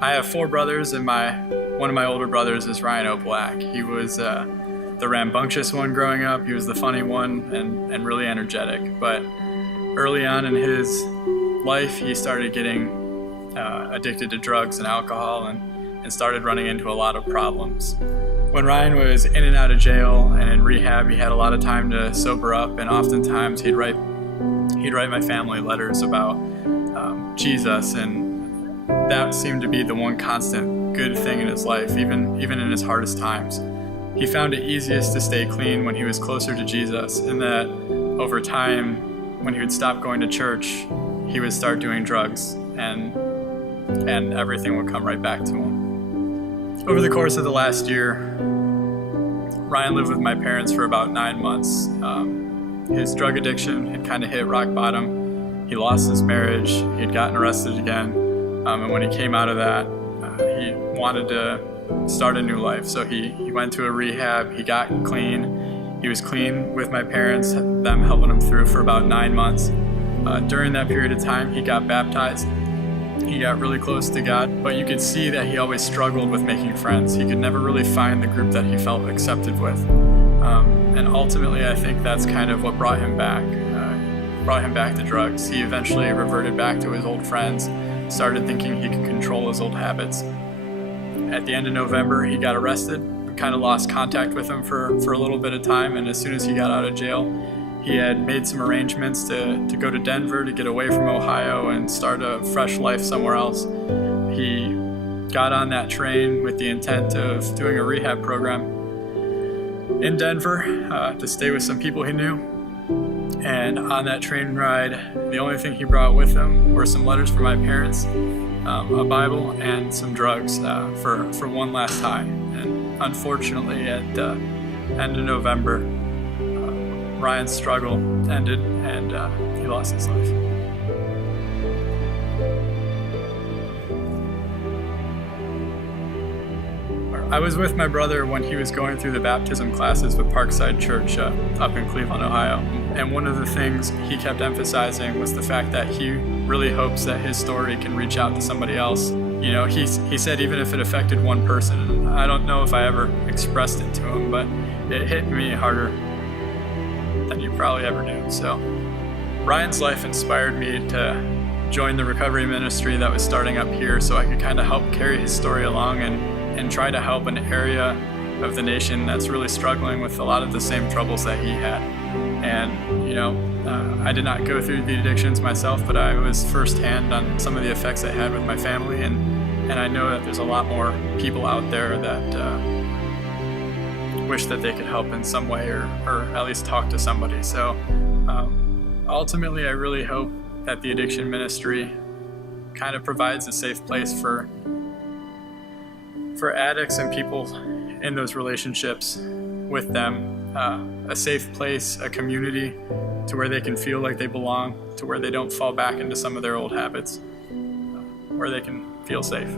I have four brothers, and one of my older brothers is Ryan Opalak. He was the rambunctious one growing up. He was the funny one and really energetic. But early on in his life, he started getting addicted to drugs and alcohol and started running into a lot of problems. When Ryan was in and out of jail and in rehab, he had a lot of time to sober up, and oftentimes he'd write my family letters about Jesus, and that seemed to be the one constant good thing in his life, even in his hardest times. He found it easiest to stay clean when he was closer to Jesus, and that over time, when he would stop going to church, he would start doing drugs, and everything would come right back to him. Over the course of the last year, Ryan lived with my parents for about 9 months. His drug addiction had kind of hit rock bottom. He lost his marriage. He had gotten arrested again. And when he came out of that, he wanted to start a new life. So he went to a rehab. He got clean. He was clean with my parents, them helping him through for about 9 months. During that period of time, he got baptized. He got really close to God, but you could see that he always struggled with making friends. He could never really find the group that he felt accepted with. And ultimately, I think that's kind of what brought him back to drugs. He eventually reverted back to his old friends, started thinking he could control his old habits. At the end of November, he got arrested. We kind of lost contact with him for a little bit of time, and as soon as he got out of jail, he had made some arrangements to go to Denver to get away from Ohio and start a fresh life somewhere else. He got on that train with the intent of doing a rehab program in Denver to stay with some people he knew. And on that train ride, the only thing he brought with him were some letters from my parents, a Bible, and some drugs for one last high. And unfortunately, at the end of November, Ryan's struggle ended, and he lost his life. I was with my brother when he was going through the baptism classes with Parkside Church up in Cleveland, Ohio. And one of the things he kept emphasizing was the fact that he really hopes that his story can reach out to somebody else. You know, he said even if it affected one person, and I don't know if I ever expressed it to him, but it hit me harder than you probably ever knew. So Ryan's life inspired me to join the recovery ministry that was starting up here so I could kind of help carry his story along and try to help an area of the nation that's really struggling with a lot of the same troubles that he had. And, you know, I did not go through the addictions myself, but I was firsthand on some of the effects it had with my family. And I know that there's a lot more people out there that wish that they could help in some way or at least talk to somebody. So ultimately, I really hope that the addiction ministry kind of provides a safe place for addicts and people in those relationships with them, a safe place, a community to where they can feel like they belong, to where they don't fall back into some of their old habits, where they can feel safe.